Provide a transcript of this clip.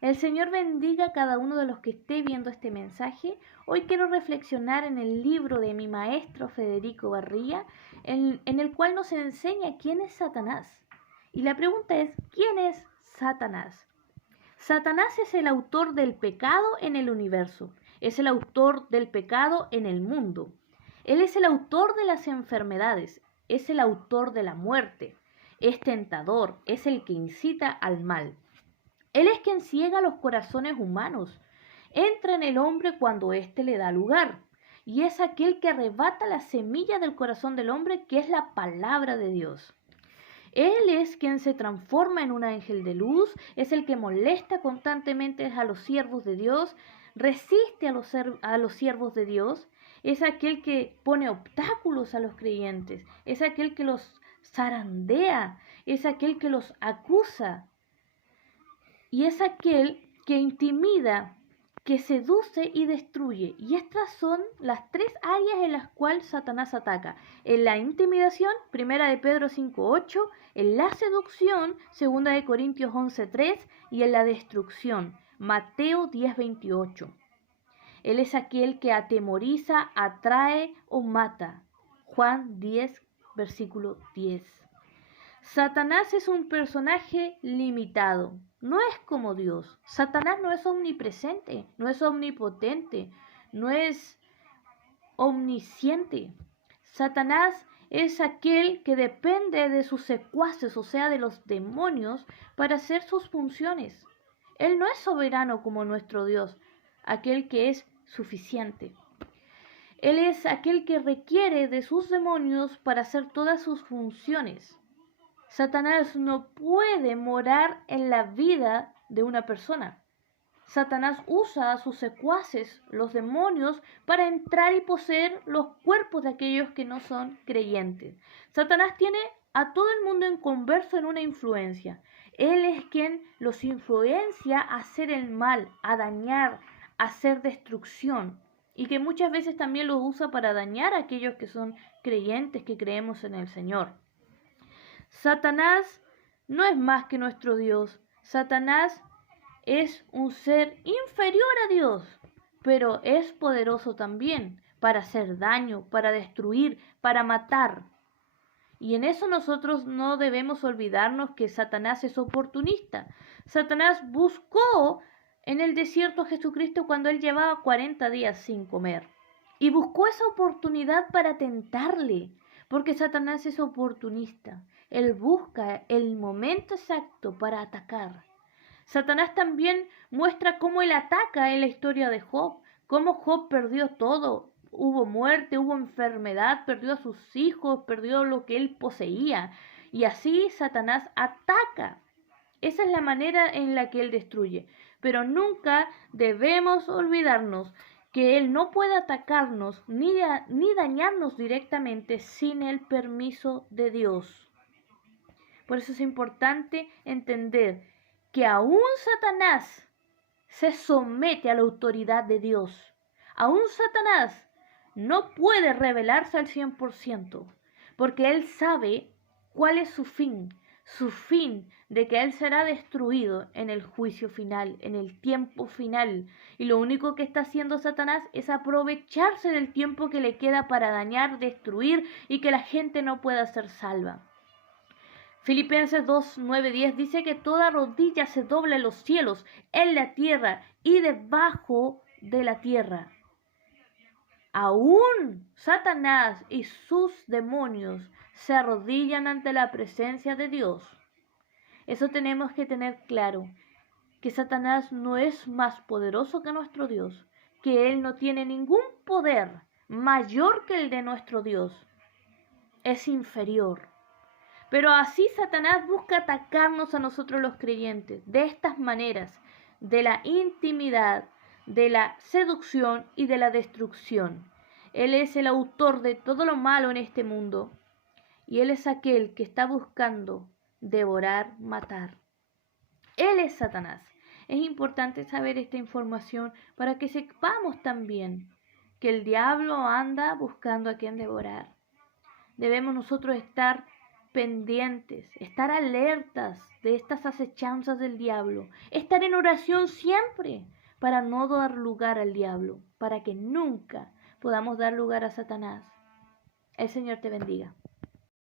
El Señor bendiga a cada uno de los que esté viendo este mensaje. Hoy quiero reflexionar en el libro de mi maestro Federico Barría, en el cual nos enseña quién es Satanás. Y la pregunta es, ¿quién es Satanás? Satanás es el autor del pecado en el universo, es el autor del pecado en el mundo. Él es el autor de las enfermedades, es el autor de la muerte, es tentador, es el que incita al mal. Él es quien ciega los corazones humanos, entra en el hombre cuando éste le da lugar, y es aquel que arrebata la semilla del corazón del hombre, que es la palabra de Dios. Él es quien se transforma en un ángel de luz, es el que molesta constantemente a los siervos de Dios, resiste a los siervos de Dios, es aquel que pone obstáculos a los creyentes, es aquel que los zarandea, es aquel que los acusa y es aquel que intimida, que seduce y destruye. Y estas son las tres áreas en las cuales Satanás ataca. En la intimidación, 1 de Pedro 5:8, en la seducción, 2 de Corintios 11:3 y en la destrucción, Mateo 10:28. Él es aquel que atemoriza, atrae o mata. Juan 10, versículo 10. Satanás es un personaje limitado, no es como Dios. Satanás no es omnipresente, no es omnipotente, no es omnisciente. Satanás es aquel que depende de sus secuaces, o sea, de los demonios, para hacer sus funciones. Él no es soberano como nuestro Dios, aquel que es suficiente. Él es aquel que requiere de sus demonios para hacer todas sus funciones. Satanás no puede morar en la vida de una persona. Satanás usa a sus secuaces, los demonios, para entrar y poseer los cuerpos de aquellos que no son creyentes. Satanás tiene a todo el mundo en converso en una influencia. Él es quien los influencia a hacer el mal, a dañar, a hacer destrucción. Y que muchas veces también lo usa para dañar a aquellos que son creyentes, que creemos en el Señor. Satanás no es más que nuestro Dios. Satanás es un ser inferior a Dios, pero es poderoso también para hacer daño, para destruir, para matar. Y en eso nosotros no debemos olvidarnos que Satanás es oportunista. Satanás buscó en el desierto a Jesucristo cuando él llevaba 40 días sin comer. Y buscó esa oportunidad para tentarle, porque Satanás es oportunista. Él busca el momento exacto para atacar. Satanás también muestra cómo él ataca en la historia de Job, cómo Job perdió todo. Hubo muerte, hubo enfermedad, perdió a sus hijos, perdió lo que él poseía. Y así Satanás ataca. Esa es la manera en la que él destruye. Pero nunca debemos olvidarnos que él no puede atacarnos ni dañarnos directamente sin el permiso de Dios. Por eso es importante entender que aún Satanás se somete a la autoridad de Dios. Aún Satanás no puede rebelarse al 100%, porque él sabe cuál es su fin de que él será destruido en el juicio final, en el tiempo final. Y lo único que está haciendo Satanás es aprovecharse del tiempo que le queda para dañar, destruir y que la gente no pueda ser salva. Filipenses 2, 9, 10 dice que toda rodilla se dobla en los cielos, en la tierra y debajo de la tierra. Aún Satanás y sus demonios se arrodillan ante la presencia de Dios. Eso tenemos que tener claro, que Satanás no es más poderoso que nuestro Dios, que él no tiene ningún poder mayor que el de nuestro Dios. Es inferior. Pero así Satanás busca atacarnos a nosotros los creyentes, de estas maneras, de la intimidad, de la seducción y de la destrucción. Él es el autor de todo lo malo en este mundo, y él es aquel que está buscando devorar, matar. Él es Satanás. Es importante saber esta información para que sepamos también que el diablo anda buscando a quien devorar. Debemos nosotros estar pendientes, estar alertas de estas acechanzas del diablo, estar en oración siempre para no dar lugar al diablo, para que nunca podamos dar lugar a Satanás. El Señor te bendiga.